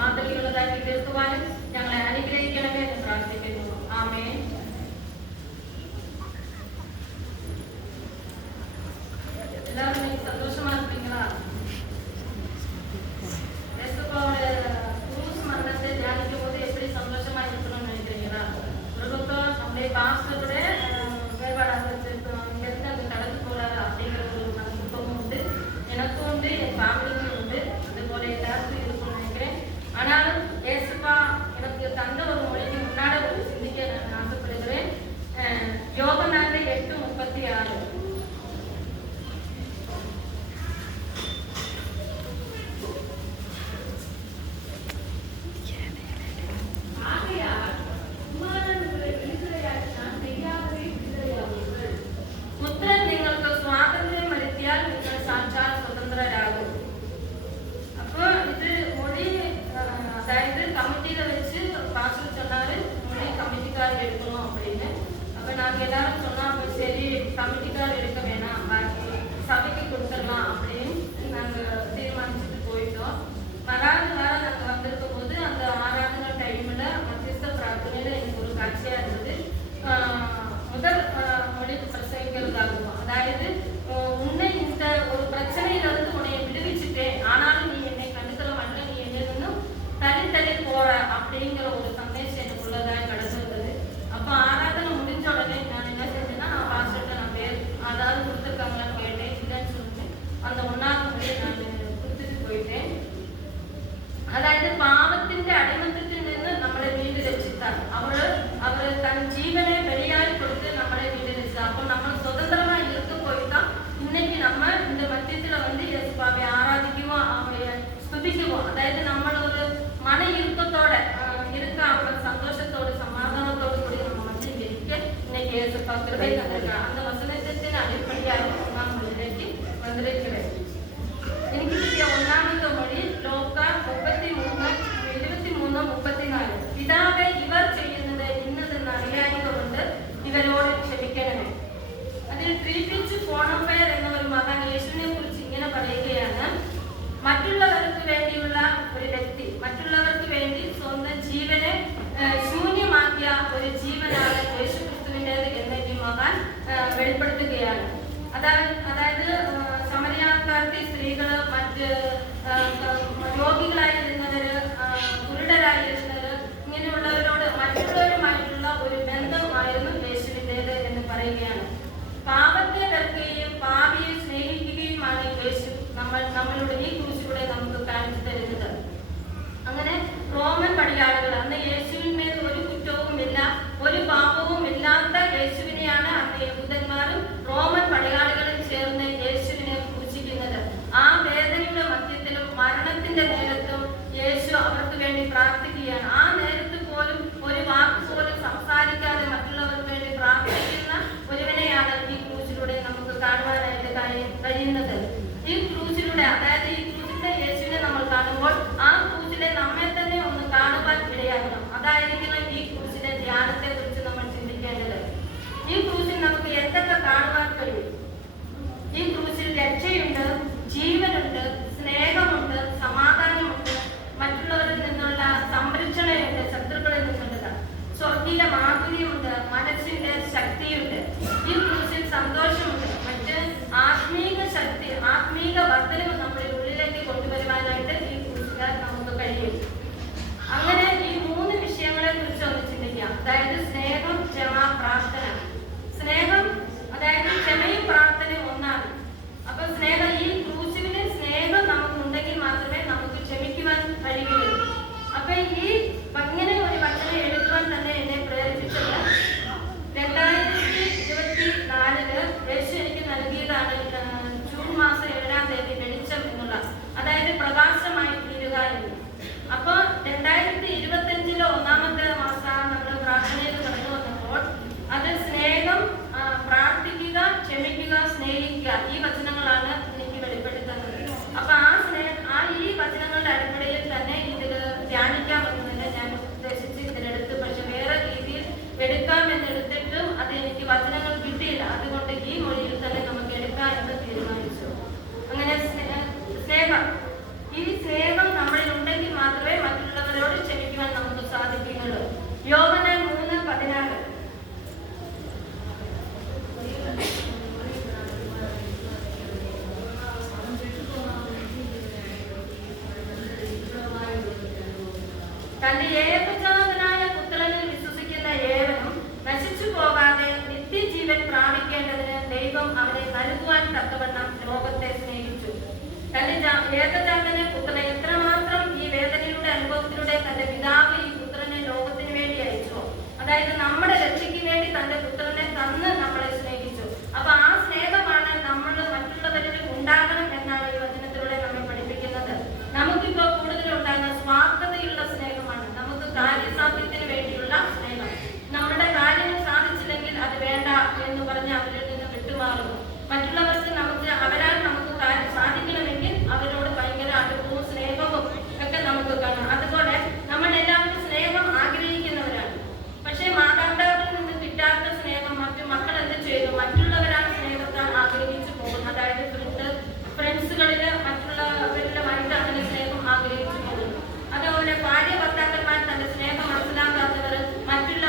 മാതൃകയുള്ളതാക്കി തീർക്കുവാനും ഞങ്ങളെ അനുഗ്രഹിക്കണമേ എന്ന് പ്രാർത്ഥിക്കുന്നു. ആമേൻ. எல்லாரும் இன்னைக்கு சந்தோஷமா இருப்பீங்களா? குரூஸ் மரணத்தை தியானிக்கும் போது எப்படி சந்தோஷமா இருக்கணும்னு நினைக்கிறீங்களா? ஒரு பக்கம் நம்முடைய பாஸ்டர் கூட வேறுபாடாக இங்கிருந்து அங்கே கடந்து போறாரு அப்படிங்கிற ஒரு மனசுப்பமும் உண்டு, எனக்கும் உண்டு, என் ஃபேமிலிக்கும் உண்டு, அது போல எல்லாருக்கும் இருக்கும்னு நினைக்கிறேன். ஆனாலும் ஏசுப்பா எனக்கு தந்த ஒரு மொழிக்கு முன்னாடி ஒரு சிந்திக்க நான் ஆசைப்படுகிறேன். யோகனாக 8:36 எடுக்கணும் அப்படின்னு. அப்ப நாங்க எல்லாரும் சொன்னோம், சரி கமிட்டிக்கார் எடுக்க வேணாம், பாக்கி சபைக்கு கொடுத்துடலாம் அப்படின்னு நாங்க தீர்மானிச்சுட்டு போயிட்டோம். மறாவது வாரம் நாங்க வந்திருக்கும் போது அந்த ஆராதனை டைம்ல மத்தியஸ்த பிரார்த்தனையில எனக்கு ஒரு காட்சியா இருந்தது. முதல் மொழி பிரசவிக்கிறதாகும், அதாவது உன்னை இந்த ஒரு பிரச்சனையில இருந்து உன்னை விடுவிச்சுட்டேன், ஆனாலும் நீ என்னை கண்டுக்கிற மாட்டேன், நீ என்ன தனி போற அப்படிங்கிற ஒரு சந்தேஷம் எனக்குள்ளதான் கடந்து. அப்போ ஆராதனை முடிஞ்ச உடனே நான் என்ன செஞ்சேன்னா, நான் பாஸ்டர்கிட்ட நான் பேர் அதாவது கொடுத்துருக்காங்களான்னு கேட்டேன். இல்லைன்னு சொல்லிட்டு அந்த 1வது மொழியை நான் கொடுத்துட்டு போயிட்டேன். അതായത് പാപത്തിന്റെ അടിമത്തത്തിൽ നിന്ന് നമ്മളെ വീട് രക്ഷിത്താർ. അവർ തൻ ജീവനെ ബലിയായി കൊടുത്ത് നമ്മളെ വീട് രക്ഷിത്താർ. അപ്പോൾ നമ്മൾ സ്വതന്ത്രമായി ഇരുന്ന് പോയിട്ടാ இன்னைக்கு நம்ம இந்த மத்தியத்துல வந்து இயேசுவை ஆராதிக்குவோம், ஸ்துதிக்குவோம். அதாவது നമ്മൾ ஒரு மன இறுக்கத்தோட இருக்க, அவர் சந்தோஷத்தோடு சமாதானத்தோடு கூடி நம்ம வந்து இருக்க இன்னைக்கு இயேசுப்பா கிருபை தந்திருக்காங்க. அந்த வசனத்தின் அடிப்படையாக நான் இன்றைக்கு வந்திருக்கிறேன். എനിക്ക് കിട്ടിയ 1ാമത്തെ മൊഴി ലോക 33:34. പിതാവേ, ഇവർ ചെയ്യുന്നത് ഇന്നതെന്ന് അറിയായതുകൊണ്ട് ഇവരോട് ക്ഷമിക്കണമേ. അതിൽ ട്രീപ്പിച്ച് ഫോണോഫയർ എന്ന ഒരു മകൻ യേശുവിനെ കുറിച്ച് ഇങ്ങനെ പറയുകയാണ്: മറ്റുള്ളവർക്ക് വേണ്ടിയുള്ള ഒരു വ്യക്തി, മറ്റുള്ളവർക്ക് വേണ്ടി സ്വന്തം ജീവനെ ശൂന്യമാക്കിയ ഒരു ജീവനാണ് യേശു ക്രിസ്തുവിൻ്റെത് എന്ന് ഈ മകൻ വെളിപ്പെടുത്തുകയാണ്. അതായത് സമരിയാക്കാർക്ക് സ്ത്രീകള്, മറ്റ് രോഗികളായിരുന്നവര്, കുരുടരായിരുന്നവര്, ഇങ്ങനെയുള്ളവരോട് മറ്റുള്ളവരുമായിട്ടുള്ള ഒരു ബന്ധമായിരുന്നു യേശുവിൻ്റെത് എന്ന് പറയുകയാണ്. പാപത്തെ വെറുക്കുകയും പാപിയെ സ്നേഹിക്കുകയുമാണ് യേശു നമ്മളുടെ ഈ ക്രൂശിലൂടെ നമുക്ക് കാണിച്ചു തരുന്നത്. അങ്ങനെ റോമൻ പടിയാളുകൾ, അന്ന് യേശുവിന്മേൽ ഒരു കുറ്റവുമില്ല, ഒരു പാപവും ഇല്ലാത്ത യേശുവിനെയാണ് അന്ന് യഹൂദന്മാരും റോമൻ പടയാളികളും ചേർന്ന് യേശുവിനെ ക്രൂശിക്കുന്നത്. ആ വേദനയുടെ മധ്യത്തിലും മരണത്തിന്റെ നേരത്തും യേശു അവർക്ക് വേണ്ടി പ്രാർത്ഥിക്കുകയാണ്. ആ നേരത്ത് പോലും ഒരു വാക്ക് പോലും സംസാരിക്കാതെ മറ്റുള്ളവർക്ക് വേണ്ടി പ്രാർത്ഥിക്കുന്ന ഒരുവനെയാണ് ഈ ക്രൂശിലൂടെ നമുക്ക് കാണുവാനായിട്ട് കഴിയുന്നത്. ഈ ക്രൂശിലൂടെ, അതായത് ഈ ക്രൂശിന്റെ യേശുവിനെ നമ്മൾ കാണുമ്പോൾ ആ ക്രൂശിലെ നമ്മെ തന്നെ ഒന്ന് കാണുവാൻ ഇടയാകണം. അതായിരിക്കണം ഈ ക്രൂശിലെ ധ്യാനത്തെ കുറിച്ച് നമ്മൾ ചിന്തിക്കേണ്ടത്. ഈ ക്രൂശിൽ നമുക്ക് എന്തൊക്കെ കാണുവാൻ കഴിയും? ഈ ക്രൂശിൽ രക്ഷയുണ്ട്, ജീവനുണ്ട്, സ്നേഹമുണ്ട്, സമാധാനമുണ്ട്, മറ്റുള്ളവരിൽ നിന്നുള്ള സംരക്ഷണയുണ്ട്, ശത്രുക്കളിൽ നിന്നുള്ളത്, സ്വർഗീയ മാധുര്യമുണ്ട്, മനസ്സിന്റെ ശക്തിയുണ്ട്. ഈ ക്രൂശിൽ സന്തോഷമുണ്ട്, മറ്റ് ആത്മീക ശക്തി, ആത്മീക വർദ്ധനവ് നമ്മുടെ ഉള്ളിലേക്ക് കൊണ്ടുവരുവാനായിട്ട് ഈ ക്രൂശിൽ നമുക്ക് കഴിയും. അങ്ങനെ ഈ 3 വിഷയങ്ങളെ കുറിച്ച് ഒന്ന് ചിന്തിക്കാം. അതായത് സ്നേഹം, ക്ഷമ, പ്രാർത്ഥന. സ്നേഹം, അതായത് ക്ഷമയും പ്രാർത്ഥനയും ഒന്നാണ്. അപ്പൊ സ്നേഹം, ഈ ക്രൂശിലെ സ്നേഹം നമുക്കുണ്ടെങ്കിൽ മാത്രമേ നമുക്ക് ക്ഷമിക്കുവാൻ കഴിയുകയുള്ളൂ. അപ്പൊ ഈ ഇങ്ങനെ ഒരു വചനം എഴുതുവാൻ തന്നെ എന്നെ പ്രേരിപ്പിച്ചത് 2024 യേശു എനിക്ക് നൽകിയതാണ്. ജൂൺ മാസം 7-ാം തീയതി വെളിച്ചം എന്നുള്ള, അതായത് പ്രകാശമായി തീരുക എന്ന്. അപ്പൊ 2025 1ാമത്തെ മാസം നമ്മൾ പ്രാർത്ഥനയിൽ കടന്നു വന്നപ്പോൾ അത് സ്നേഹം, പ്രാർത്ഥിക്കുക, ക്ഷമിക്കുക, സ്നേഹിക്കുക, ഈ വചനങ്ങളാണ് എനിക്ക് വെളിപ്പെടുത്തുന്നത്. അപ്പൊ ഈ വചനങ്ങളുടെ അടിப்படைയിൽ തന്നെ ഇതിൽ ധ്യാനിക്കാമെന്ന് ഞാൻ ഉദ്ദേശിച്ച് ഇതിലെടുത്ത്, പക്ഷെ വേറെ രീതിയിൽ എടുക്കാമെന്നെടുത്തിട്ടും അത് എനിക്ക് വചനങ്ങൾ കിട്ടിയില്ല. അതുകൊണ്ട് ഈ മൊഴിയിൽ തന്നെ നമുക്ക് എടുക്കാം എന്ന് തീരുമാനിച്ചു. അങ്ങനെ സ്നേഹം, ഈ സ്നേഹം നമ്മളിൽ ഉണ്ടെങ്കിൽ മാത്രമേ മറ്റുള്ള തന്റെ ഏകജാതനായ പുത്രനിൽ വിശ്വസിക്കുന്ന ഏവനും നശിച്ചു പോകാതെ നിത്യജീവൻ പ്രാപിക്കേണ്ടതിന് ദൈവം അവനെ നൽകുവാൻ തക്കവണ്ണം ലോകത്തെ സ്നേഹിച്ചു. തന്റെ ഏകജാതനെ പുത്രനെ എത്രമാത്രം ഈ വേദനയുടെ അനുഭവത്തിലൂടെ തന്റെ പിതാവ് ഈ പുത്രനെ ലോകത്തിന് വേണ്ടി അയച്ചു. അതായത് നമ്മുടെ രക്ഷയ്ക്ക് വേണ്ടി തന്റെ പുത്രനെ തന്ന് നമ്മളെ സ്നേഹിച്ചു. അപ്പൊ ആ സ്നേഹമാണ് നമ്മൾ മറ്റുള്ളവരിൽ ഉണ്ടാകണം എന്നാണ് ഈ വചനത്തിലൂടെ നമ്മെ പഠിപ്പിക്കുന്നത്. നമുക്കിപ്പോ കൂടുതലുണ്ടാകുന്ന സ്വാർത്ഥതയുള്ള സ്നേഹമാണ്. നമുക്ക് കാര്യസാധ്യത്തിന് വേണ്ടിയുള്ള സ്നേഹം. നമ്മുടെ കാര്യങ്ങൾ സാധിച്ചില്ലെങ്കിൽ അത് വേണ്ട എന്ന് പറഞ്ഞ് അവരിൽ നിന്ന് വിട്ടുമാറുന്നു. മറ്റുള്ളവർക്ക് അവരാൽ നമുക്ക് കാര്യം സാധിക്കണമെങ്കിൽ അവരോട് ഭയങ്കര അടുപ്പവും സ്നേഹവും ഒക്കെ നമുക്ക് കാണാം. അതുപോലെ നമ്മൾ എല്ലാവരും സ്നേഹം ആഗ്രഹിക്കുന്നവരാണ്. പക്ഷേ മാതാപിതാക്കളിൽ നിന്ന് കിട്ടാത്ത സ്നേഹം മറ്റു മക്കൾ എന്ത് ചെയ്തു? മറ്റുള്ളവരാണ് സ്നേഹത്താൽ ആഗ്രഹിച്ചു പോകുന്നത്. അതായത് ഫ്രണ്ട്സുകളിൽ മറ്റുള്ളവരിലുമായിട്ട് അങ്ങനെ സ്നേഹം ആഗ്രഹിച്ചു പോകുന്നു. അതുപോലെ ഭാര്യ ഭർത്താക്കന്മാർ തന്റെ സ്നേഹം മനസ്സിലാക്കാത്തവർ മറ്റുള്ള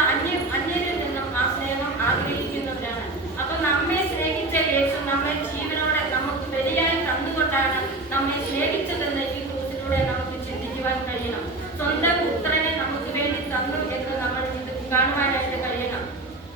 അന്യരിൽ നിന്നും ആ സ്നേഹം ആഗ്രഹിക്കുന്നവരാണ്. അപ്പൊ നമ്മെ സ്നേഹിച്ച യേശു നമ്മെ ജീവനോടെ നമുക്ക് ബലിയായി തന്നുകൊണ്ടാണ് നമ്മെ സ്നേഹിച്ചതെന്ന് ഈ ക്രൂസിലൂടെ നമുക്ക് ചിന്തിക്കുവാൻ കഴിയണം. സ്വന്തം പുത്രനെ നമുക്ക് വേണ്ടി തന്നു എന്ന് നമ്മൾ കാണുവാനായിട്ട് കഴിയണം.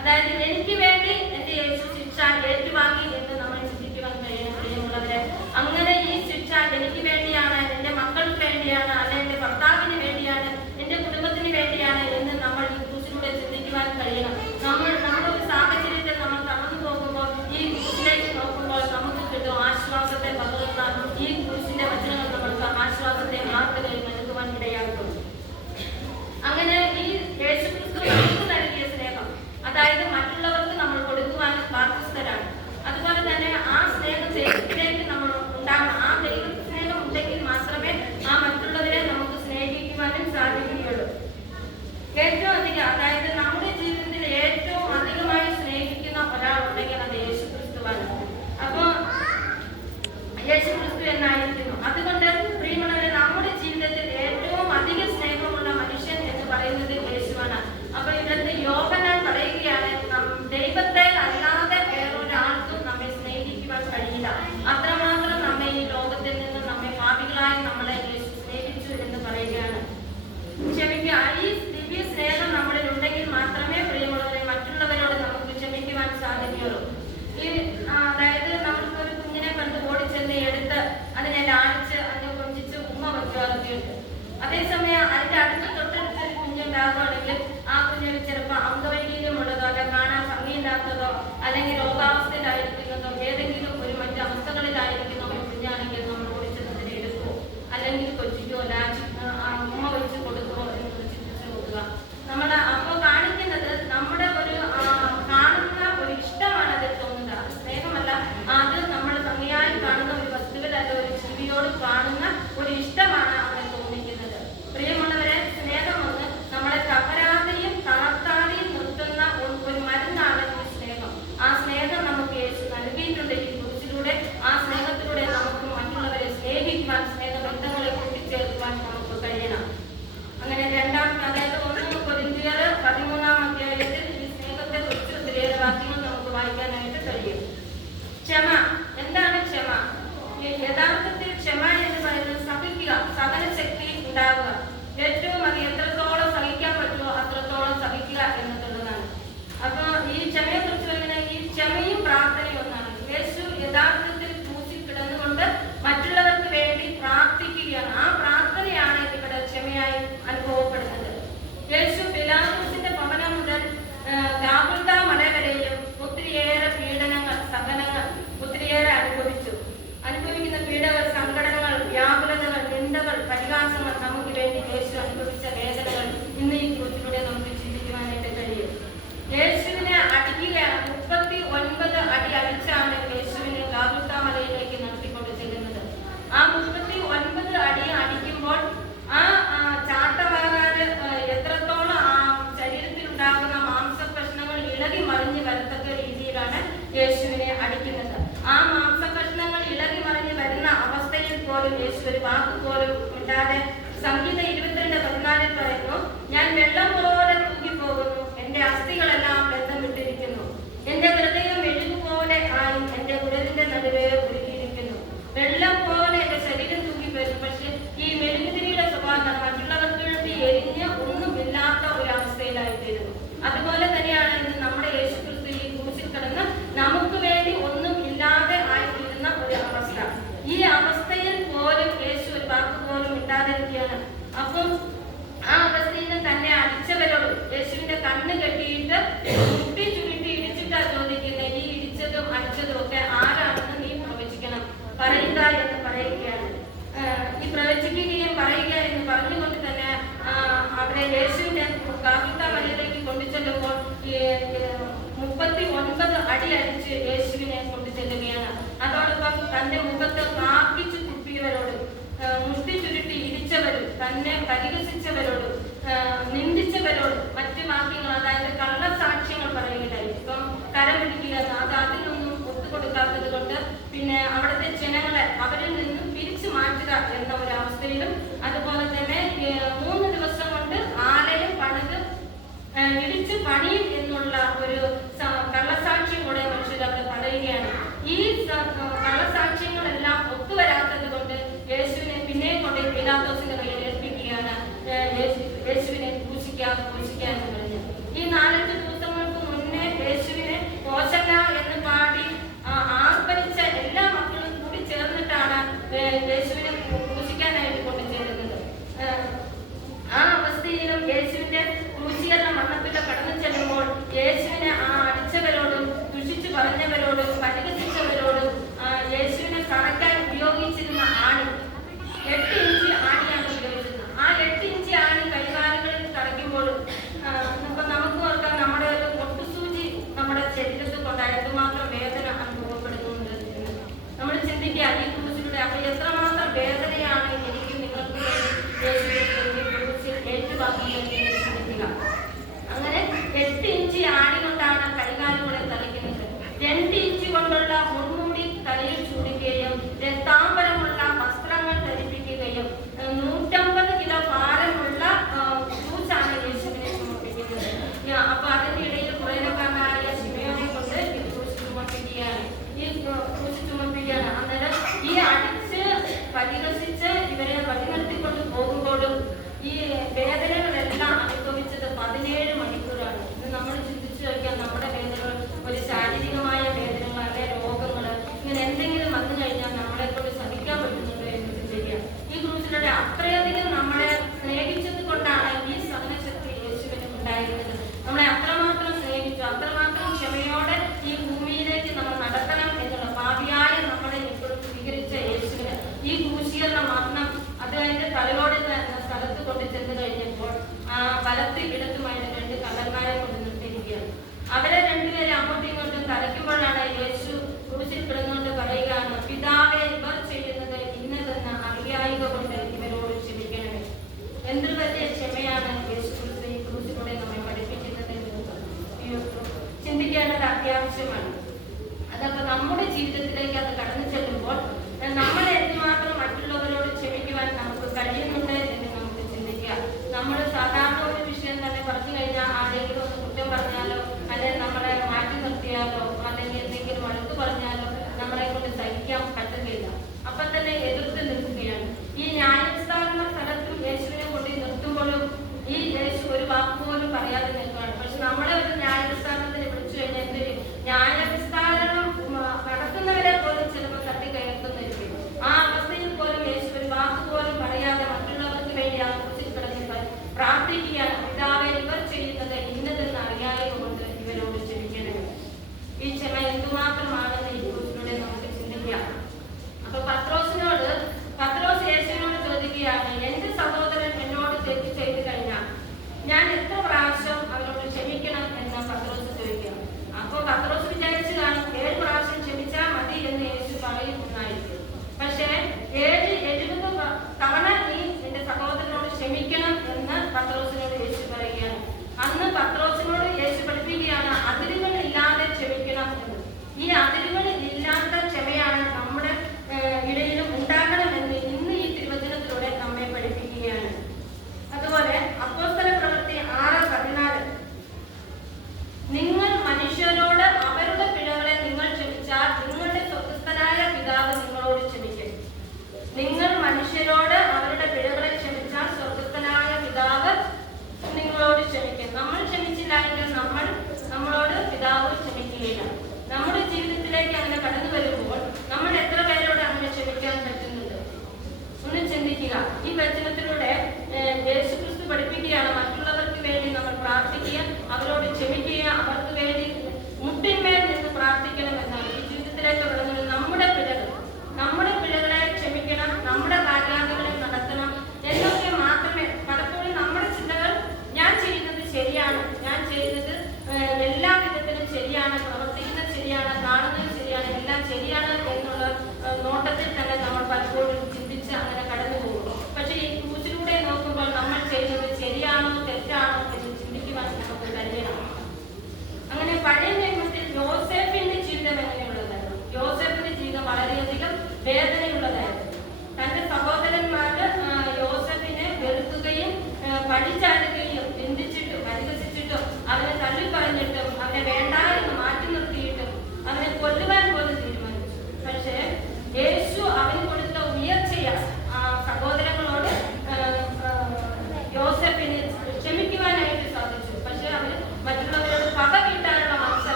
അതായത് എനിക്ക് വേണ്ടി എന്റെ യേശു ശിക്ഷ ഏറ്റുവാങ്ങി എന്ന് നമ്മൾ ചിന്തിക്കുവാൻ കഴിയണം. പ്രിയമുള്ളവരെ, അങ്ങനെ ഈ ശിക്ഷ എനിക്ക് വേണ്ടിയാണ്, എന്റെ മക്കൾക്ക് വേണ്ടിയാണ്, അല്ലെ എന്റെ ഭർത്താവിന് വേണ്ടിയാണ്, എന്റെ കുടുംബത്തിന് വേണ്ടിയാണ് എന്ന് നമ്മൾ ഈ ക്രൂസിലൂടെ ചിന്തിക്കുവാൻ കഴിയണം. നമ്മുടെ ഒരു സാഹചര്യത്തിൽ നമ്മൾ തളർന്നു പോകുമ്പോൾ ഈ ക്രൂസിലേക്ക് നോക്കുമ്പോൾ നമുക്ക് കിട്ടും ആശ്വാസത്തെ പകരുന്ന ഈ ക്രൂസിന്റെ വചനങ്ങൾ നമ്മൾക്ക് ആശ്വാസത്തെ വാർത്തകൾ നൽകുവാൻ ഇടയാക്കും. അങ്ങനെ ഈ യേശുക്രിസ്തു നമുക്ക് നൽകിയ സ്നേഹം, അതായത് മറ്റുള്ളവർക്ക് നമ്മൾ കൊടുക്കുവാൻ ബാധ്യസ്ഥരാണ്. അതുപോലെ തന്നെ ആ സ്നേഹം ദൈവത്തിലേക്ക് നമ്മൾ ഉണ്ടാകണം. ആ ദൈവ സ്നേഹം ഉണ്ടെങ്കിൽ മാത്രമേ ആ മറ്റുള്ളവരെ നമുക്ക് സ്നേഹിക്കുവാനും സാധിക്കുകയുള്ളൂ. ഏറ്റവും അധികം, അതായത് നമ്മുടെ ജീവിതത്തിൽ ഏറ്റവും അധികമായി സ്നേഹിക്കുന്ന ഒരാളുണ്ടെങ്കിൽ അത് യേശുക്രിസ്തുവാണ്. അപ്പോ യേശുക്രിസ്തു എന്നായിരിക്കുന്നു. അതുകൊണ്ട് പ്രിയമുള്ളവരെ, നമ്മുടെ ജീവിതത്തിൽ ഏറ്റവും അധികം സ്നേഹമുള്ള മനുഷ്യൻ എന്ന് പറയുന്നത് യേശുവാണ്. അപ്പൊ ഇവിടുത്തെ യോഹന്നാൻ പറയുകയാണ്, ദൈവത്തെ അല്ലാതെ വേറൊരാൾക്കും നമ്മെ സ്നേഹിക്കുവാൻ കഴിയില്ല. അത്രമാത്രം നമ്മെ ഈ ലോകത്തിൽ നിന്ന് നമ്മെ പാപികളായി നമ്മളെ യേശു സ്നേഹിച്ചു എന്ന് പറയുകയാണ്. ക്ഷമിക്കുക, ഈ ദിവ്യ സ്നേഹം നമ്മളിൽ ഉണ്ടെങ്കിൽ മാത്രമേ പ്രിയമുള്ളവരെ മറ്റുള്ളവരോട് നമുക്ക് ക്ഷമിക്കുവാൻ സാധിക്കുകയുള്ളൂ. അതായത് നമ്മൾക്കൊരു കുഞ്ഞിനെ കണ്ട് ഓടിച്ചെന്ന് എടുത്ത് അതിനെ ലാളിച്ച് അതിനെ കൊഞ്ചിച്ച് ഉമ്മ വയ്ക്കാറുണ്ട്. അതേസമയം അതിന്റെ അടുത്ത് തൊട്ടടുത്ത് ഒരു കുഞ്ഞുണ്ടാകുകയാണെങ്കിൽ ആ കുഞ്ഞിന് ചിലപ്പോൾ അംഗവൈകല്യമുള്ളതോ അല്ലെ കാണാൻ ഭംഗിയില്ലാത്തതോ അല്ലെങ്കിൽ രോഗാവസ്ഥയിലായിരിക്കുന്നതോ ഏതെങ്കിലും ഒരു മറ്റു അവസ്ഥകളിലായിരിക്കുന്ന ഒരു കുഞ്ഞാണെങ്കിൽ നമ്മൾ ഓടിച്ചതിനെ എടുക്കുമോ അല്ലെങ്കിൽ കൊച്ചിക്കോ ഉമ്മ വെച്ച് കൊടുക്കുമോ എന്ന് ചിന്തിച്ചു നോക്കുക. നമ്മൾ അപ്പോൾ കാണിക്കുന്നത് നമ്മുടെ ഒരു കാണുന്ന ഒരു ഇഷ്ടമാണ് അതിൽ തോന്നുന്നത്. അത് സ്നേഹമല്ല, അത് നമ്മൾ ഭംഗിയായി കാണുന്ന ഒരു വസ്തുവിൽ അല്ല ഒരു ജീവിയോട് കാണുന്ന ഒരു ഇഷ്ടമാണ് അവിടെ തോന്നിക്കുന്നത്. പ്രിയമുള്ളവരെ, സ്നേഹമൊന്ന് നമ്മളെ തകരാതെയും തളർത്താതെയും നിർത്തുന്ന ഒരു മരുന്നാണ് ഈ സ്നേഹം. ആ സ്നേഹം നമുക്ക് യേശു നൽകിയിട്ടുണ്ട് ഈ കുറിച്ചിലൂടെ. ആ സ്നേഹത്തിലൂടെ നമുക്ക് മറ്റുള്ളവരെ സ്നേഹിക്കുവാൻ, സ്നേഹബന്ധങ്ങളെ കൂട്ടിച്ചേർക്കുവാൻ നമുക്ക് കഴിയണം. അങ്ങനെ അതായത് 1 കൊരിന്ത്യർ 13-ാം അധ്യായത്തിൽ ഈ സ്നേഹത്തെ കുറിച്ച് ഒത്തിരിയേറെ വാക്യങ്ങൾ നമുക്ക് വായിക്കാനായിട്ട് കഴിയും. ക്ഷമ. എന്താണ് ക്ഷമ? യഥാർത്ഥത്തിൽ ക്ഷമ എന്ന് പറയുന്നത് സഹിക്കുക, സഹനശക്തി ഉണ്ടാവുക. ഏറ്റവും അത് എത്രത്തോളം സഹിക്കാൻ പറ്റുമോ അത്രത്തോളം സഹിക്കുക എന്നുള്ളതാണ്. അപ്പൊ ഈ ക്ഷമയെ കുറിച്ച് പറയുന്നത് ഈ ക്ഷമയും പ്രാർത്ഥനയും ഒന്നാണ്. യേശു യഥാർത്ഥത്തിൽ ക്രൂശിൽ കിടന്നുകൊണ്ട് മറ്റുള്ളവർക്ക് വേണ്ടി പ്രാർത്ഥിക്കുകയാണ്. ആ പ്രാർത്ഥനയാണ് ഇവിടെ ക്ഷമയായി അനുഭവപ്പെടുന്നത്. യേശു പിലാത്തോസിന്റെ ഭവനം മുതൽ ഗാഗുൽത്താ മല വരെയും ഒത്തിരിയേറെ പീഡനങ്ങൾ, സഹനങ്ങൾ ഒത്തിരിയേറെ അനുഭവിക്കുന്ന പീഡകൾ, സങ്കടങ്ങൾ, വ്യാകുലതകൾ, നിന്ദകൾ, പരിഹാസങ്ങൾ, നമുക്ക് വേണ്ടി യേശു അനുഭവിച്ച വേദനകൾ ഇന്ന് ഈ ക്രൂശിലൂടെ നമുക്ക് ചിന്തിക്കുവാനായിട്ട് കഴിയും. യേശുവിനെ അടിക്കുകയാണ്. 39 അടി അടിച്ചാണ് യേശുവിനെ ഗാഗുൽത്താ മലയിലേക്ക് നടത്തിക്കൊണ്ട് ചെല്ലുന്നത്. ആ 39 അടി അടിക്കുമ്പോൾ ആ ചാട്ടവാറാല് എത്രത്തോളം ആ ശരീരത്തിൽ ഉണ്ടാകുന്ന മാംസകഷ്ണങ്ങൾ ഇളകി മറിഞ്ഞ് വരത്തക്ക രീതിയിലാണ് യേശുവിനെ അടിക്കുന്നത്. ആ മാംസകഷ്ണങ്ങൾ ഇളകി മറിഞ്ഞ് വരുന്ന അവസ്ഥയിൽ പോലും യേശു ഒരു വാക്ക് പോലും ഇല്ലാതെ സംഗീത 22:14 പറയുന്നു, ഞാൻ വെള്ളം പോലെ തൂകിപ്പോകുന്നു, എന്റെ അസ്ഥികളെല്ലാം ബന്ധം വിട്ടിരിക്കുന്നു, എന്റെ ഹൃദയം മെഴുകുപോലെ ആയും എന്റെ ഉടലിന്റെ നടുവേ ഉരുകിയിരിക്കുന്നു. വെള്ളം പോലെ എന്റെ ശരീരം തൂക്കിപ്പോയിരുന്നു. പക്ഷെ ഈ മെഴുകുതിരിയുടെ സ്വഭാവം മറ്റുള്ളവർക്ക് വേണ്ടി എരിഞ്ഞ് തന്റെ മുഖത്ത് കാർക്കിച്ചു തുപ്പിയവരോട്, മുഷ്ടി ചുരുട്ടി ഇരിച്ചവരും, തന്നെ പരിഹസിച്ചവരോട്, നിന്ദിച്ചവരോട് മറ്റു വാക്യങ്ങൾ, അതായത് കള്ളസാക്ഷ്യങ്ങൾ പറയുകയായി. ഇപ്പം കരം പിടിക്കുക, അത് അതിനൊന്നും ഒത്തുകൊടുക്കാത്തത് കൊണ്ട് പിന്നെ അവിടുത്തെ ജനങ്ങളെ അവരിൽ നിന്നും പിരിച്ചു മാറ്റുക എന്ന ഒരു അവസ്ഥയിലും, അതുപോലെ തന്നെ 3 ദിവസം കൊണ്ട് ആലയം പണിത് ഇടിച്ചു പണിയും എന്നുള്ള ഒരു കള്ളസാക്ഷ്യം കൂടെ മനുഷ്യർ അവിടെ പറയുകയാണ്. ഈ കള്ളസാക്ഷ്യങ്ങളെല്ലാം ഒത്തുവരാത്തത് കൊണ്ട് യേശുവിനെ പിന്നെയും കൊണ്ട് പീലാത്തോസിന്റെ കയ്യിൽ ഏൽപ്പിക്കുകയാണ്. യേശുവിനെ ക്രൂശിക്കാൻ എന്ന് പറഞ്ഞു. ഈ 4-5 ദിവസങ്ങൾക്ക് മുന്നേ യേശുവിനെ ഹോശന്ന എന്ന് പാടി ആർപ്പരിച്ച എല്ലാ മക്കളും കൂടി ചേർന്നിട്ടാണ് യേശുവിനെ ക്രൂശിക്കാനായിട്ട് കൊണ്ടുചേരുന്നത്. ആ അവസ്ഥയിലും യേശുവിന്റെ ക്രൂശീകരണ മരണത്തിലെ കടന്നു ചെല്ലുമ്പോൾ യേശുവിനെ അടിച്ചവരോടും ദുഷിച്ചു പറഞ്ഞവരോടും പരിഹസിച്ചവരോടും യേശുവിനെ തറയ്ക്കാൻ ഉപയോഗിച്ചിരുന്ന ആണി 8 ഇഞ്ച് ആണിയാണ് ഉപയോഗിച്ചിരുന്നത്. ആ 8 ഇഞ്ച് ആണി കൈകാലുകളിൽ തറയ്ക്കുമ്പോഴും നമുക്ക് ഓർക്കാം, നമ്മുടെ ഒരു ഒട്ടുസൂചി നമ്മുടെ ശരീരത്തിൽ കൊണ്ടാൽ എന്തുമാത്രം വേദന അനുഭവപ്പെടുന്നുണ്ട്. നമ്മൾ ചിന്തിക്കുക, ഈ ക്രൂശിലൂടെ അപ്പോൾ എത്രമാത്രം വേദനയാണ് എനിക്ക് നിങ്ങൾക്ക് ചിന്തിക്കുക. അങ്ങനെ 8 ഇഞ്ച് ആണി കൊണ്ടാണ് കൈകാലുകളെ തറയ്ക്കുന്നത്. 2 ഇഞ്ച് കൊണ്ടുള്ള മുൾമുടി തലയിൽ ചൂടുകയും രക്താംബരമുള്ള വസ്ത്രങ്ങൾ ധരിപ്പിക്കുകയും 150 കിലോ ഭാരമുള്ള ക്രൂശാണ് യേശുവിനെ ചുമപ്പിക്കുന്നത്. അപ്പൊ അതിന്റെ ഇടയിൽ കുറേക്കാരനായ ശിമയോനെ കൊണ്ട് ഈ ക്രൂശ് ചുമപ്പിക്കുകയാണ്. അന്നേരം ഈ അടിച്ച് പരിഹസിച്ച് ഇവരെ വഴി നിർത്തിക്കൊണ്ട് പോകുമ്പോഴും ഈ വേദനകളെല്ലാം അനുഭവിച്ചത് 17 മണിക്കൂറാണ്. ഇത് നമ്മൾ ചിന്തിച്ചു നോക്കിയാൽ നമ്മുടെ വേദനകൾ ഒരു ശാരീരികമായ വേദനകൾ, അല്ലെ രോഗങ്ങൾ, ഇങ്ങനെ എന്തെങ്കിലും വന്നു കഴിഞ്ഞാൽ നമ്മളെ കൊണ്ട് സഹിക്കാൻ പറ്റുന്നുണ്ടോ എന്ന് ചിന്തിക്കുക. ഈ ക്രൂശിലൂടെ അത്രയധികം നമ്മളെ സ്നേഹിച്ചത് കൊണ്ടാണ് ഈ സഹനശക്തി യേശുവിന് ഉണ്ടായിരുന്നത്. നമ്മളെ അത്രമാത്രം സ്നേഹിച്ചു, അത്രമാത്രം ക്ഷമയോടെ ഈ ഭൂമിയിലേക്ക് നമ്മൾ നടക്കണം എന്നുള്ള പാപിയായ നമ്മളെ ഇപ്പോഴും സ്വീകരിച്ച യേശുവിന് ഈ ക്രൂശീകരണ മരണം അതിന്റെ തലയോടെ സ്ഥലത്ത് കൊണ്ട് ചെന്ന് കഴിഞ്ഞപ്പോൾ വലത്ത് ഇടത്തുമായിട്ട് 2 കള്ളന്മാരെ കൊണ്ട് നിർത്തിയിരിക്കുകയാണ്. അവരെ 2 പേരെ അങ്ങോട്ടും ഇങ്ങോട്ടും തലയ്ക്കുമ്പോഴാണ് യേശു ക്രൂശിൽ കിടന്നുകൊണ്ട് പറയുകയാണ്, പിതാവേ, ഇവർ ചെയ്യുന്നത് ഇന്നതെന്ന് അറിയായിക കൊണ്ട് ഇവരോട് ക്ഷമിക്കണമേ. എന്തൊരു വലിയ ക്ഷമയാണ് യേശു ക്രിസ്തു ഈ ക്രൂശിലൂടെ നമ്മെ പഠിപ്പിക്കുന്നത് എന്ന് ചിന്തിക്കേണ്ടത് അത്യാവശ്യമാണ്. അതപ്പോൾ നമ്മുടെ ജീവിതത്തിലേക്ക് അത് കടന്നു ചെല്ലുമ്പോൾ നമ്മൾ എന്തുമാത്രം മറ്റുള്ളവരോട് ക്ഷമിക്കുവാൻ നമുക്ക് കഴിയുന്നുണ്ട് എന്ന് നമുക്ക് ചിന്തിക്കുക. നമ്മൾ സാധാരണ ഒരു വിഷയം തന്നെ പറഞ്ഞു കഴിഞ്ഞാൽ ആരെങ്കിലും ഒന്ന് കുറ്റം പറഞ്ഞാലോ, അല്ലെങ്കിൽ നമ്മളെ മാറ്റി നിർത്തിയാലോ, അല്ലെങ്കിൽ എന്തെങ്കിലും വഴക്ക് പറഞ്ഞാലോ നമ്മളെ കൊണ്ട് സഹിക്കാൻ പറ്റുകയില്ല. അപ്പം തന്നെ എതിർത്ത് നിൽക്കുകയാണ്. ഈ ന്യായവിസ്താരണ സ്ഥലത്തും യേശുവിനെ കൊണ്ട് നിർത്തുമ്പോഴും ഈ യേശു ഒരു വാക്ക് പോലും പറയാതെ നിൽക്കുകയാണ്. പക്ഷെ നമ്മളെ ഒരു ന്യായവിസ്താരണത്തിന് വിളിച്ചു കഴിഞ്ഞാൽ എന്തൊരു ന്യായവിസ്താരണം നടത്തുന്നവരെ പോലും ചിലപ്പോൾ തട്ടിക്കയർത്തുന്നിരിക്കും. ആ അവസ്ഥയിൽ പോലും യേശു ഒരു വാക്ക് പോലും പറയാതെ മറ്റുള്ളവർക്ക് വേണ്ടി ആ കുറിച്ച് കിടന്ന് പ്രാർത്ഥിക്കുകയാണ്. പിതാവേ, ഇവർ ചെയ്യുന്നത് ഇന്നതെന്ന് അറിയായത് കൊണ്ട് ഇവരോട് ക്ഷമിക്കണമേ. ഈ ക്ഷമ എന്തുമാത്രമാണെന്ന് ഈ കുറിച്ചിലൂടെ നമുക്ക് ചിന്തിക്കാം. അപ്പൊ പത്രോസ് യേശുവിനോട് ചോദിക്കുകയാണ്, എന്റെ സഹോദരൻ എന്നോട് തെറ്റ് ചെയ്തു കഴിഞ്ഞാൽ ഞാൻ എത്ര പ്രാവശ്യം അവരോട് ക്ഷമിക്കണം എന്ന് പത്രോസ് ചോദിക്കുക. അപ്പൊ പത്രോസ് വിചാരിച്ചു കാണും 7 പ്രാവശ്യം ക്ഷമിച്ചാൽ മതി എന്ന് യേശു പറയുന്നതായിരിക്കും. പക്ഷേ 70 തവണ നീ നിന്റെ സഹോദരനോട് ക്ഷമിക്കണം എന്ന് പത്രോസിനോട് യേശു പറയുകയാണ്. അന്ന് പത്രോസിനോട് യേശു പഠിപ്പിക്കുകയാണ്, അതിരുകളില്ലാതെ ക്ഷമിക്കണം എന്ന്. ഈ അതിരുകളില്ലാത്ത ക്ഷമയാണ് നമ്മുടെ ഇടയിലും ഉണ്ടാകണമെന്ന് ഇന്ന് ഈ തിരുവചനത്തിലൂടെ നമ്മെ പഠിപ്പിക്കുകയാണ്. അതുപോലെ അപ്പോസ്തല പ്രവൃത്തി 6:14, നിങ്ങൾ മനുഷ്യരോട് അവരുടെ പിഴകളെ നിങ്ങൾ ക്ഷമിച്ചാൽ നിങ്ങളുടെ സ്വർഗ്ഗസ്ഥനായ പിതാവ് നിങ്ങളോട് ക്ഷമിക്കും. നിങ്ങൾ മനുഷ്യരോട് അവരുടെ പിഴകളെ ക്ഷമിച്ചാൽ സ്വർഗ്ഗസ്ഥനായ പിതാവ് നിങ്ങളോട് ക്ഷമിക്കും. നമ്മൾ ക്ഷമിച്ചില്ലെങ്കിൽ നമ്മളോട് പിതാവ് ക്ഷമിക്കുകയില്ല. നമ്മുടെ ജീവിതത്തിലേക്ക് അങ്ങനെ കടന്നു വരുമ്പോൾ നമ്മൾ എത്ര പേരോട് അങ്ങനെ ക്ഷമിക്കാൻ പറ്റുന്നുണ്ട്? ഒന്ന് ചിന്തിക്കുക. ഈ വചനത്തിലൂടെ യേശുക്രിസ്തു പഠിപ്പിക്കുകയാണ്, മറ്റുള്ളവർക്ക് വേണ്ടി നമ്മൾ പ്രാർത്ഥിക്കുക, അവരോട് ക്ഷമിക്കുക, അവർക്ക് വേണ്ടി മുട്ടിന്മേൽ നിന്ന് പ്രാർത്ഥിക്കണമെന്നാണ്. ഈ ജീവിതത്തിലേക്ക് കടന്നു നമ്മുടെ പിഴകളെ ക്ഷമിക്കണം, നമ്മുടെ കാര്യാദികളെ നടത്തണം എന്നൊക്കെ മാത്രമേ. പലപ്പോഴും നമ്മുടെ ചിന്തകൾ ഞാൻ ചെയ്യുന്നത് ശരിയാണ്, ഞാൻ ചെയ്യുന്നത് എല്ലാ വിധത്തിലും ശരിയാണ്, പ്രവർത്തിക്കുന്നത് ശരിയാണ്, കാണുന്നത് ശരിയാണ്, എല്ലാം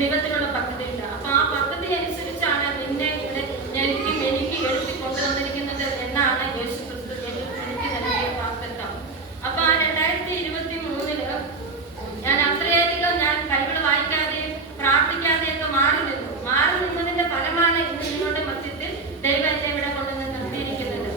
ദൈവത്തിനുള്ള പദ്ധതിയില്ല. അപ്പൊ ആ പദ്ധതി അനുസരിച്ചാണ് നിന്നെ ഇവിടെ എനിക്ക് എഴുതി കൊണ്ടുവന്നിരിക്കുന്നത് എന്നാണ് യേശു ക്രിസ്തു എനിക്ക് നൽകിയ വാഗ്ദത്തം. അപ്പൊ ആ 2023 ഞാൻ അത്രയധികം ബൈബിൾ വായിക്കാതെ പ്രാർത്ഥിക്കാതെയൊക്കെ മാറി നിന്നതിന്റെ ഫലമാണ് ഇന്ന് നിങ്ങളുടെ മധ്യത്തിൽ ദൈവം എന്നെ ഇവിടെ കൊണ്ടുവന്ന് നിർത്തിയിരിക്കുന്നത്.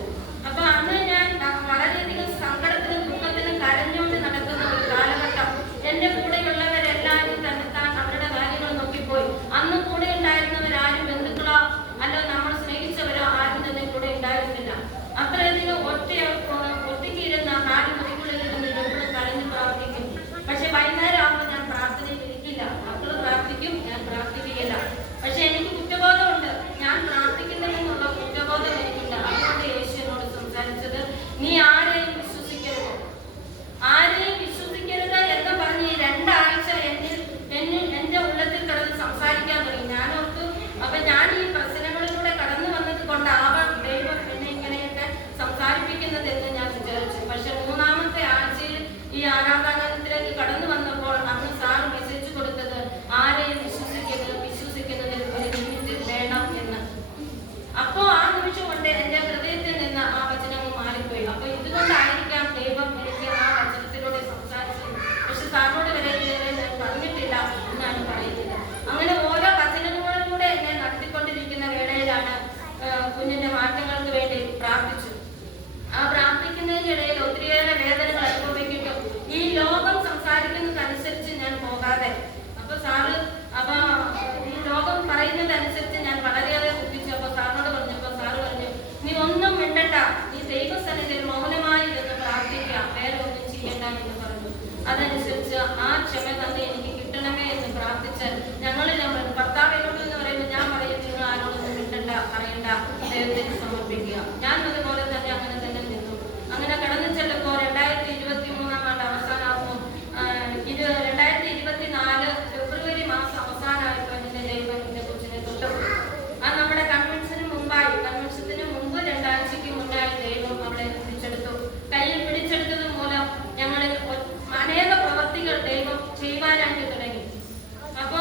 അപ്പൊ അന്ന് ഞാൻ വളരെയധികം സങ്കടത്തിനും ദുഃഖത്തിനും കരഞ്ഞുകൊണ്ട് നടക്കുന്ന ഒരു കാലഘട്ടം. എന്റെ കൂടെയുള്ളവരെല്ലാവരും തന്നെത്താൻ അവരുടെ കാര്യങ്ങൾ നോക്കിപ്പോയി. അന്ന് കൂടെ ഉണ്ടായിരുന്നവരാരും ബന്ധുക്കളോ അല്ല നമ്മൾ സ്നേഹിച്ചവരോ ആരും തന്നെ കൂടെ ഉണ്ടായിരുന്നില്ല. അത്രയധികം ഒറ്റയ്ക്കിരുന്ന 4 മുറിക്കുള്ളിലിരുന്ന് എപ്പോഴും കരഞ്ഞു പ്രാർത്ഥിക്കും. പക്ഷെ വൈകുന്നേരം ആകുമ്പോൾ ഞാൻ പ്രാർത്ഥനയിൽ ഇരിക്കില്ല. മക്കള് പ്രാർത്ഥിക്കും, ഞാൻ പ്രാർത്ഥിക്കുകയില്ല. പക്ഷെ എനിക്ക് കുറ്റബോധമുണ്ട്. ഞാൻ പ്രാർത്ഥിക്കുന്നതിനുള്ള കുറ്റബോധം എനിക്കില്ല. അതുകൊണ്ട് യേശു എന്നോട് സംസാരിച്ചത്, നീ ആരെയും വിശ്വസിക്കരുത് എന്ന് പറഞ്ഞ് ഈ 2 ആഴ്ച എന്റെ ഉള്ളത്തിൽ കിടന്ന് സംസാരിക്കാൻ തുടങ്ങി. ഞാനോർത്തു അപ്പൊ ഞാൻ ഈ പ്രശ്നങ്ങളിലൂടെ കടന്നു വന്നത് കൊണ്ടാവാം ദൈവം എന്നെ ഇങ്ങനെയൊക്കെ സംസാരിപ്പിക്കുന്നത് എന്ന് ഞാൻ വിചാരിച്ചു. പക്ഷെ 3-ാമത്തെ ആഴ്ചയിൽ ഈ ആരാധനാലയത്തിലേക്ക് കടന്നു വന്നപ്പോൾ അന്ന് സാർ മെസ്സേജ് കൊടുത്തത്, ആരെയും വിശ്വസിക്കുന്നതിൽ ഒരു ലിമിറ്റ് വേണം എന്ന്. അപ്പോ ആ നിമിഷം കൊണ്ട് എന്റെ ഹൃദയത്തിൽ നിന്ന് ആ വചനം മാറിപ്പോയി. അപ്പൊ ഇതുകൊണ്ടായിരിക്കാം ദൈവം എനിക്ക് ആ വചനത്തിലൂടെ സംസാരിച്ചത്. പക്ഷെ സാറിനോട് വരെ ഞാൻ പറഞ്ഞിട്ടില്ല എന്നാണ് പറയുന്നത്. അങ്ങനെ ഓരോ വചനങ്ങളിലൂടെ എന്നെ നടത്തിക്കൊണ്ടിരിക്കുന്ന വേളയിലാണ് കുഞ്ഞിന്റെ മാറ്റങ്ങൾക്ക് വേണ്ടി പ്രാർത്ഥിച്ചു. ആ പ്രാർത്ഥിക്കുന്നതിനിടയിൽ ഒത്തിരിയേറെ വേദനകൾ അനുഭവിക്കുന്നു. ഈ ലോകം സംസാരിക്കുന്നതനുസരിച്ച് ഞാൻ പോകാതെ, അപ്പൊ ഈ ലോകം പറയുന്നതനുസരിച്ച് ഞാൻ വളരെയേറെ ദുഃഖിച്ചു. അപ്പൊ സാറിനോട് പറഞ്ഞപ്പോൾ സാറ് പറഞ്ഞു, നീ ഒന്നും മിണ്ടണ്ട, നീ ദൈവസന്നിധിയിൽ മൗനമായി ഇരുന്ന് പ്രാർത്ഥിക്കുക, വേറെ ഒന്നും ചെയ്യണ്ട എന്ന് പറഞ്ഞു. അതനുസരിച്ച് ആ ക്ഷമ തന്നെ എനിക്ക് കിട്ടണമേ എന്ന് പ്രാർത്ഥിച്ച് ഭർത്താവിനോട് എന്ന് പറയുമ്പോൾ ഞാൻ പറയും, നിങ്ങൾ ആരോടൊന്നും മിണ്ടണ്ട, പറയണ്ട, ദൈവത്തിന് സമർപ്പിക്കുക. ഞാൻ അതുപോലെ തന്നെ അങ്ങനെ തന്നെ നിന്നു. അങ്ങനെ കടന്നു ചെല്ലുമ്പോൾ 2023 ആണ്ട് അവസാനമാകുമ്പോൾ 2024 ഫെബ്രുവരി മാസം അവസാനമായപ്പോൾ എന്റെ ദൈവം എന്റെ കൊച്ചിനെ തൊട്ടു. അത് നമ്മുടെ കൺവെൻഷന് മുമ്പ് 2 ആഴ്ചയ്ക്ക് മുന്നായി ദൈവം അവളെ കയ്യിൽ പിടിച്ചെടുത്തത് മൂലം ഞങ്ങളിൽ അനേക പ്രവർത്തികൾ ദൈവം ചെയ്യുവാനായിട്ട് തുടങ്ങി. അപ്പോ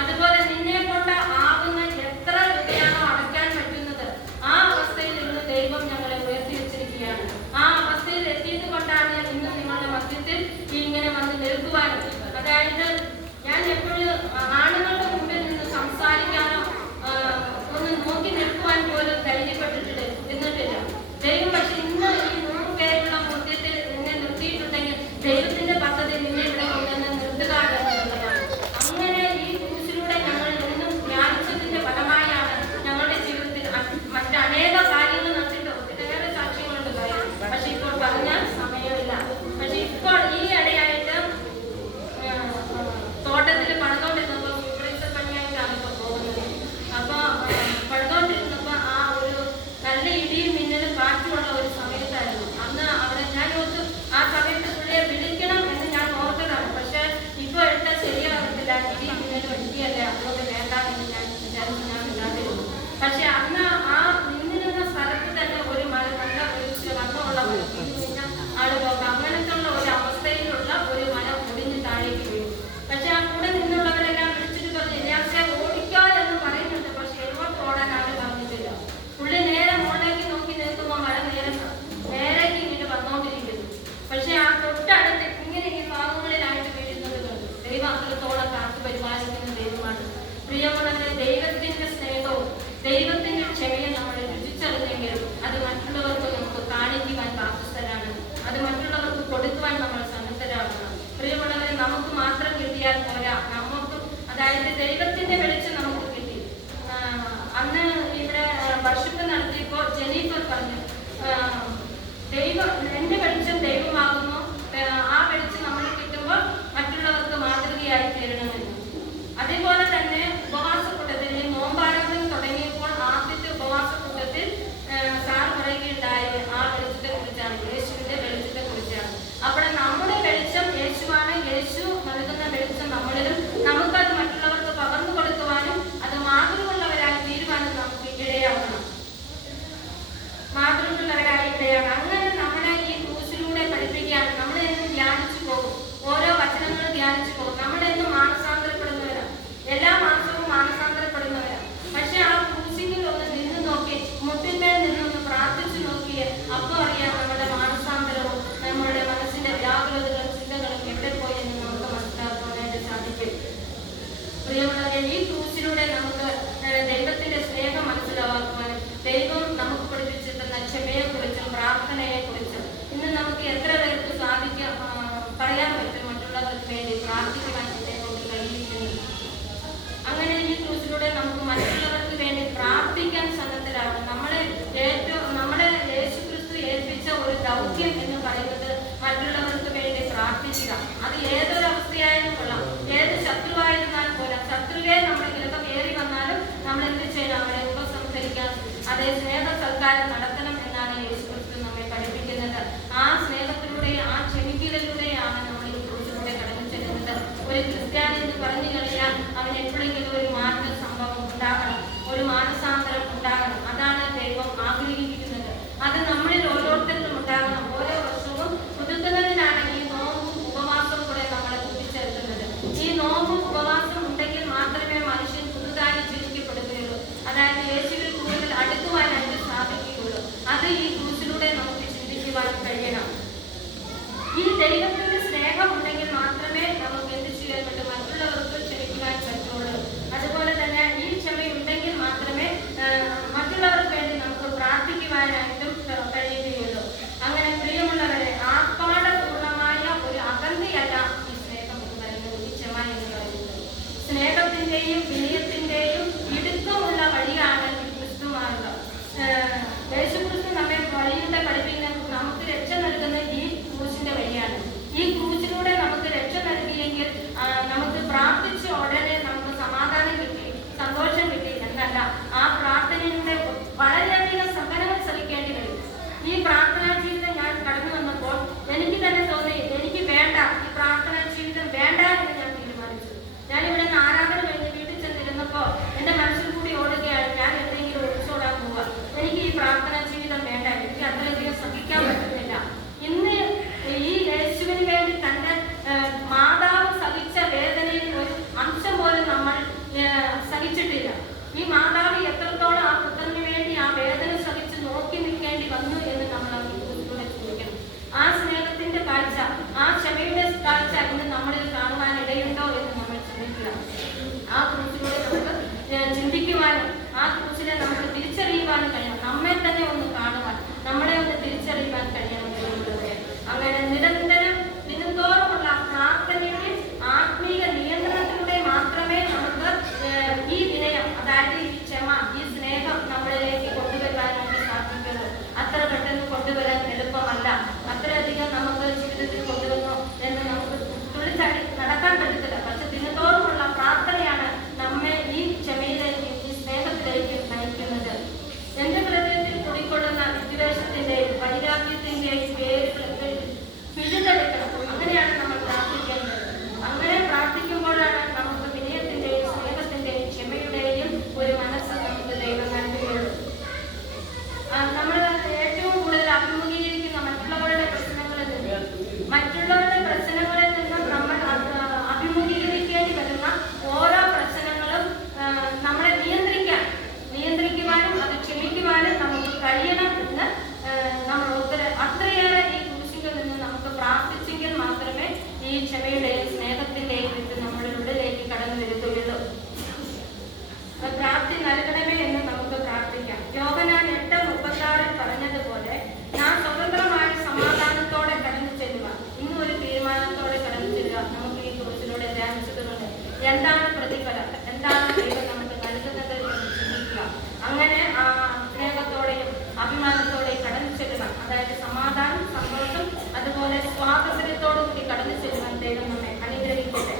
അതുപോലെ നിന്നെ കൊണ്ട് ആവുന്ന എത്ര രൂപയാണോ അടയ്ക്കാൻ പറ്റുന്നത്, ആ അവസ്ഥയിൽ ഇന്ന് ദൈവം ഞങ്ങളെ ഉയർത്തി വെച്ചിരിക്കുകയാണ്. ആ അവസ്ഥയിൽ എത്തിയത് കൊണ്ടാണ് ഇന്ന് നിങ്ങളുടെ മധ്യത്തിൽ ഇങ്ങനെ വന്ന് നിൽക്കുവാനും, അതായത് ഞാൻ എപ്പോഴും ആണുങ്ങളുടെ മുമ്പിൽ നിന്ന് സംസാരിക്കാനോ ഒന്ന് നോക്കി നിൽക്കുവാൻ പോലും ധൈര്യപ്പെട്ടിട്ടില്ല നിന്നിട്ടില്ല ദൈവം. പക്ഷെ ഇന്ന് ഈ 100 പേരുള്ള മധ്യത്തിൽ എന്നെ നിർത്തിയിട്ടുണ്ടെങ്കിൽ ദൈവത്തിന്റെ പദ്ധതി നിന്നെ ഇവിടെ കൊണ്ടുവന്ന് നിർത്തുക എന്നുള്ളതാണ്. അങ്ങനെ ഈ ക്രൂശിലൂടെ ഞങ്ങൾ എന്നും ധ്യാനിച്ചതിന്റെ ഫലമായാണ് ഞങ്ങളുടെ ജീവിതത്തിൽ മറ്റനേക കാര്യങ്ങൾ നടത്തിയിട്ട് ഒത്തിരിയേറെ സാക്ഷ്യങ്ങളുണ്ട് കാര്യം. പക്ഷെ ഇപ്പോൾ പറഞ്ഞാൽ സമയമില്ല. പക്ഷെ ഇപ്പോൾ ഈ ഇടയായിട്ട് തോട്ടത്തിൽ പണിതുകൊണ്ടിരുന്നപ്പോൾ സൂപ്പർവൈസർ പണിയായിട്ടാണ് ഇപ്പോൾ പോകുന്നത്. അപ്പോൾ പണിതുകൊണ്ടിരുന്നപ്പോൾ ആ ഒരു നല്ല ഇടിയും മിന്നലും കാറ്റുമുള്ള ഒരു സമയത്തായിരുന്നു. അന്ന് അവിടെ ഞാൻ ഓർത്ത് ആ സമയത്ത് പുള്ളിയെ വിളിക്കണം എന്ന് ഞാൻ ഓർത്തതാണ്. പക്ഷെ ഇപ്പോൾ എടുത്താൽ ശരിയാകത്തില്ല, ഇടിയും മിന്നലും ഇടിയല്ലേ, അതുകൊണ്ട് വേണ്ട എന്ന് ഞാൻ വിചാരിച്ചു ഞാൻ ഇല്ലാതിരുന്നു. പക്ഷെ അന്ന് ആ നിന്നിരുന്ന സ്ഥലത്ത് തന്നെ ഒരു മഴ നല്ല ഒരു വണ്ണമുള്ള ആള് പോകാം അങ്ങനത്തെ ഉള്ള ഒരു അവസ്ഥയിലുള്ള ഒരു മല ഒടിഞ്ഞ് താഴേക്ക് വീഴും. പക്ഷെ ആ കൂടെ നിന്നുള്ളവരെല്ലാം വിളിച്ചിട്ട് പറഞ്ഞു എലിയാസേ ഓടിക്കോ എന്ന് പറയുന്നുണ്ട്. പക്ഷെ എങ്ങോട്ട് ഓടാൻ ആരും പറഞ്ഞിട്ടില്ല. പുള്ളി നേരെ മുകളിലേക്ക് നോക്കി നിൽക്കുമ്പോൾ മഴ നേരേക്ക് ഇങ്ങനെ വന്നുകൊണ്ടിരിക്കുന്നു. പക്ഷെ ആ തൊട്ടടുത്ത് ഇങ്ങനെ ഈ ഭാഗങ്ങളിലായിട്ട് വീഴുന്നത് കണ്ടു. ദൈവം അത്രത്തോളം കാത്തു പരിപാലിക്കുന്ന ദൈവമാണ്. പ്രിയമുള്ളവരെ, ദൈവത്തിന്റെ സ്നേഹവും ദൈവത്തിന്റെ ക്ഷമയും നമ്മൾ രുചിച്ചറിഞ്ഞെങ്കിൽ അത് മറ്റുള്ളവർക്ക് നമുക്ക് കാണിക്കുവാൻ ബാധ്യസ്ഥരാണ്. അത് മറ്റുള്ളവർക്ക് കൊടുക്കുവാൻ നമ്മൾ സന്നദ്ധരാകണം. പ്രിയമുള്ളവരെ, നമുക്ക് മാത്രം കിട്ടിയാൽ പോരാ, നമുക്കും അതായത് ദൈവത്തിന്റെ വെളിച്ചം നമുക്ക് കിട്ടി. അന്ന് ഇവിടെ വർഷിപ്പ് നടത്തിയപ്പോൾ ജെനീഫർ പറഞ്ഞു ദൈവം എന്റെ വെളിച്ചം ദൈവമാകുന്നു, ആ വെളിച്ചം നമ്മൾ കിട്ടുമ്പോൾ മറ്റുള്ളവർക്ക് മാതൃകയായി തീരണമെന്ന്. അതേപോലെ തന്നെ ഉപവാസക്കൂട്ടത്തിൽ നോമ്പാരാധന തുടങ്ങിയപ്പോൾ ആദ്യത്തെ ഉപവാസക്കൂട്ടത്തിൽ സാർ പറയുകയുണ്ടായി ആ വെളിച്ചത്തെ കുറിച്ചാണ്, യേശുവിന്റെ വെളിച്ചത്തെ കുറിച്ചാണ്. അപ്പോൾ നമ്മുടെ വെളിച്ചം യേശുവാണ്. യേശു നൽകുന്ന വെളിച്ചം നമ്മളിലും നമുക്കത് മറ്റുള്ളവർക്ക് പകർന്നു കൊടുക്കുവാനും അത് മാതൃകയുള്ളവരായി തീരുവാനും നമുക്ക് ഇടയാകണം. മാതൃകയുള്ളവരായി ഇടയാകണം. അങ്ങനെ നമ്മളെ ഈ ക്രൂശിലൂടെ പഠിപ്പിക്കുകയാണ്. നമ്മളെന്നും ധ്യാനിച്ചു പോകും, ഓരോ വചനങ്ങളും ധ്യാനിച്ചു പോകും. നമ്മളെന്നും മാനസാന്തരപ്പെടുന്നവരാണ്, എല്ലാ മാസവും മാനസാന്തരപ്പെടുന്നവരാണ്. പക്ഷെ ആ ക്രൂശിങ്ങിൽ ഒന്ന് നിന്ന് നോക്കി, മുട്ടിന്മേൽ നിന്നൊന്ന് പ്രാർത്ഥിച്ചു നോക്കിയേ അപ്പോൾ അറിയാം നമ്മുടെ മാനസാന്തരവും നമ്മുടെ മനസ്സിന്റെ വ്യാകുലതകളും ചിന്തകളും എവിടെ പോയി എന്ന് നമുക്ക് മനസ്സിലാക്കാനായിട്ട് സാധിക്കും. പ്രിയമുള്ളവരെ, ഈ ക്രൂശിലൂടെ നമുക്ക് ദൈവത്തിന്റെ സ്നേഹം മനസ്സിലാക്കുവാനും ദൈവം നമുക്ക് പഠിപ്പിച്ചിട്ടുള്ള ക്ഷമയെ കുറിച്ചും പ്രാർത്ഥനയെ കുറിച്ചും ഇന്ന് നമുക്ക് എത്ര പേർക്ക് പറയാൻ പറ്റും മറ്റുള്ളവർക്ക് വേണ്ടി പ്രാർത്ഥിക്കുവാൻ കൊണ്ട് കഴിയുന്നു. അങ്ങനെ ഈ ക്രൂശിലൂടെ നമുക്ക് മറ്റുള്ളവർക്ക് വേണ്ടി പ്രാർത്ഥിക്കാൻ സന്നദ്ധരാണ്. നമ്മളെ യേശു ക്രിസ്തു ഏൽപ്പിച്ച ഒരു ദൗത്യം എന്ന് പറയുന്നത് മറ്റുള്ളവർക്ക് വേണ്ടി പ്രാർത്ഥിക്കുക. അത് ഏതൊരു അവസ്ഥയായാലും കൊള്ളാം, ഏത് ശത്രുവായിരുന്നാലും പോലാം. ശത്രുവെ നമ്മുടെ ഗൃഹം ഏറി വന്നാലും നമ്മൾ എന്ത് ചെയ്യണം? അവരെ ഉപസംഹരിക്കാൻ, അതേ സ്നേഹ സൽക്കാരം നടത്തണം എന്നാണ് യേശു ക്രിസ്തു നമ്മെ പഠിപ്പിക്കുന്നത്. ആ സ്നേഹത്തിലൂടെ ആ ക്ഷമിക്കലിലൂടെയാണ് നമ്മൾ ഈ ക്രൂശിലൂടെ കടന്നു ചെല്ലുന്നത്. ഒരു ക്രിസ്ത്യാനി എന്ന് പറഞ്ഞു കഴിഞ്ഞാൽ അവൻ എപ്പോഴെങ്കിലും ഒരു മാറ്റ സംഭവം ഉണ്ടാകണം, ഒരു മാനസാന്തരം ഉണ്ടാകണം. അതാണ് ദൈവം ആഗ്രഹിക്കുന്നത്. അത് നമ്മളിൽ ഓരോരുത്തരിലും ഉണ്ടാകണം. ഓരോ വർഷവും പുതുക്കുന്നതിനാണ് ഈ നോമ്പും ഉപവാസവും കൂടെ നമ്മളെ കൂട്ടിച്ചേർക്കുന്നത്. ഈ നോമ്പും ഉപവാസം ഉണ്ടെങ്കിൽ മാത്രമേ മനുഷ്യൻ പുതുതായി ജീവിക്കപ്പെടുകയുള്ളൂ. അതായത് യേശുവിൽ കൂടുതൽ അടുക്കുവാനായിട്ട് സാധിക്കുകയുള്ളൂ. അത് ഈ ക്രൂശിലൂടെ നമുക്ക് ചിന്തിക്കുവാൻ കഴിയണം. ഈ ദൈവത്തിന്റെ സ്നേഹം ഉണ്ടെങ്കിൽ മാത്രമേ നമുക്ക് എന്ത് ചെയ്യാൻ പറ്റും? മറ്റുള്ളവർക്ക് ക്ഷമിക്കുവാൻ പറ്റുള്ളൂ. അതുപോലെ തന്നെ ഈ ക്ഷമയുണ്ടെങ്കിൽ മാത്രമേ മറ്റുള്ളവർക്ക് വേണ്ടി നമുക്ക് പ്രാർത്ഥിക്കുവാനായിട്ടും കഴിയുകയുള്ളൂ. അങ്ങനെ പ്രിയമുള്ളവരെ, ആർപ്പാടപൂർണമായ ഒരു അകന്തിയല്ല ഈ സ്നേഹം എന്ന് പറയുന്നത്, ഈ ക്ഷമ എന്ന് പറയുന്നത്. സ്നേഹത്തിന്റെയും വിനയത്തിന്റെയും ഇടുക്കമുള്ള വഴിയാണ് ഈ ക്രിസ്തുമാർഗ. യേശുക്രിസ്തു നമ്മെ വഴിയുടെ പഠിപ്പിക്കുന്ന നമുക്ക് രക്ഷ നൽകുന്ന ഈ ക്രൂശിന്റെ വഴിയാണ്. ഈ ക്രൂശിലൂടെ നമുക്ക് രക്ഷ നൽകിയെങ്കിൽ നമുക്ക് പ്രാർത്ഥിച്ച ഉടനെ നമുക്ക് സമാധാനം കിട്ടി, സന്തോഷം കിട്ടി എന്നല്ല. ആ പ്രാർത്ഥനയിലൂടെ വളരെയധികം സഹനങ്ങൾ സഹിക്കേണ്ടി വരും. ഈ പ്രാർത്ഥനാ ജീവിതം ഞാൻ കടന്നു വന്നപ്പോൾ എനിക്ക് തന്നെ തോന്നി, എനിക്ക് വേണ്ട, ഈ പ്രാർത്ഥനാ ജീവിതം വേണ്ട എന്ന് ഞാൻ തീരുമാനിച്ചു. ഞാനിവിടെ നിന്ന് ആരാധന കഴിഞ്ഞ് വീട്ടിൽ ചെന്നിരുന്നപ്പോൾ എൻ്റെ മനസ്സിൽ കൂടി ഓടുകയാണ്, ഞാൻ എന്തെങ്കിലും ഒളിച്ചോടാൻ പോവുക, എനിക്ക് ഈ പ്രാർത്ഥനാ ജീവിതം വേണ്ട, എനിക്ക് അത്രയധികം സഹിക്കാൻ പറ്റുന്നില്ല. ഇന്ന് ഈ യേശുവിന് വേണ്ടി തന്റെ മാതാവ് സഹിച്ച വേദനയിൽ ഒരു അംശം പോലെ കൊണ്ടുവരാൻ എളുപ്പമല്ല. അത്രയധികം നമുക്ക് ജീവിതത്തിൽ കൊണ്ടുവന്നു എന്ന് നമുക്ക് തുള്ളിച്ചാടി നടക്കാൻ പറ്റത്തില്ല. പക്ഷെ ദിനത്തോറുമുള്ള പ്രാർത്ഥനയാണ് നമ്മെ ഈ ക്ഷമയിലേക്കും ഈ സ്നേഹത്തിലേക്കും നയിക്കുന്നത്. എന്റെ ഹൃദയത്തിൽ കുടിക്കൊള്ളുന്ന വിദ്വേഷത്തിന്റെയും വൈരാഗ്യത്തിന്റെയും പേരുകൾ പിഴുതെടുക്കണം. അങ്ങനെയാണ് നമ്മൾ പ്രാർത്ഥിക്കേണ്ടത്. അങ്ങനെ പ്രാർത്ഥിക്കുമ്പോഴാണ് നമുക്ക് വിനയത്തിന്റെയും സ്നേഹത്തിന്റെയും ക്ഷമയുടെയും ഒരു മനസ്സ് നമുക്ക് ദൈവം നൽകുകയുള്ളൂ. നമ്മൾ ഏറ്റവും കൂടുതൽ അഭിമുഖീകരിക്കുന്ന മറ്റുള്ളവരുടെ പ്രശ്നങ്ങളിൽ നിന്നും നമ്മൾ അഭിമുഖീകരിക്കേണ്ടി വരുന്ന ഓരോ പ്രശ്നങ്ങളും നമ്മളെ നിയന്ത്രിക്കുവാനും അത് ക്ഷമിക്കുവാനും നമുക്ക് കഴിയണം എന്ന് നമ്മൾ അത്രയേറെ ഈ കുരിശിൽ നിന്ന് നമുക്ക് പ്രാർത്ഥിച്ചെങ്കിൽ മാത്രമേ ഈ ക്ഷമയുടെയും സ്നേഹത്തിന്റെയും ഇത് നമ്മുടെ ഉള്ളിലേക്ക് കടന്നു വരുത്തുകയുള്ളൂ. പ്രാപ്തി നൽകണമേ എന്ന് നമുക്ക് പ്രാർത്ഥിക്കാം. യോഹന്നാൻ 8:36 പറഞ്ഞതുപോലെ ഞാൻ സ്വതന്ത്രമായി സമാധാനത്തോടെ കടന്നു ചെല്ലുക. ഇന്നൊരു തീരുമാനത്തോടെ കടന്നു ചെല്ലുക. നമുക്ക് ഈ കുറിച്ചിലൂടെ ധ്യാനിച്ചതുകൊണ്ട് എന്താണ് പ്രതിഫലം, എന്താണ് ദൈവം നമുക്ക് നൽകുന്നത് എന്ന് ചിന്തിക്കുക. അങ്ങനെ ആ സ്നേഹത്തോടെയും അഭിമാനത്തോടെയും കടന്നു ചെല്ലുക. അതായത് സമാധാനം, സന്തോഷം, അതുപോലെ സ്വാതന്ത്ര്യത്തോടു കൂടി കടന്നു ചെല്ലുവാൻ ദൈവം നമ്മെ അനുഗ്രഹിക്കട്ടെ.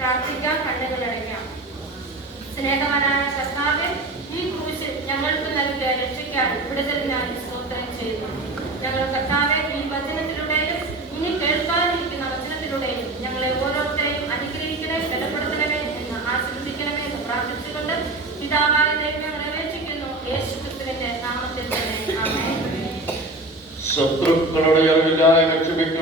പ്രാർത്ഥിക്കാം, കണ്ണുകളടയ്ക്കാം. സ്നേഹവാനായ കർത്താവേ, ഈ കുരിശ് ഞങ്ങൾക്ക് നൽകിയ രക്ഷയ്ക്കായി വിടുതലിനായി സ്തോത്രം ചെയ്യുന്നു. ഞങ്ങൾ കർത്താവേ, ഈ വചനത്തിലൂടെയും ഇനി കേൾക്കാതിരിക്കുന്ന വചനത്തിലൂടെയും ഞങ്ങളെ ഓരോരുത്തരെയും അനുഗ്രഹിക്കണേ, ബലപ്പെടുത്തണമേ എന്ന് ആശീർവദിക്കണമേ എന്ന് പ്രാർത്ഥിച്ചുകൊണ്ട് പിതാവായ ദൈവം ഞങ്ങളെ അപേക്ഷിക്കുന്നു. യേശുക്രിസ്തുവിന്റെ നാമത്തിൽ തന്നെ ആമേൻ. ശത്രുക്കളുടെ അറിവില്ലായ്മ ക്ഷമിക്കുക.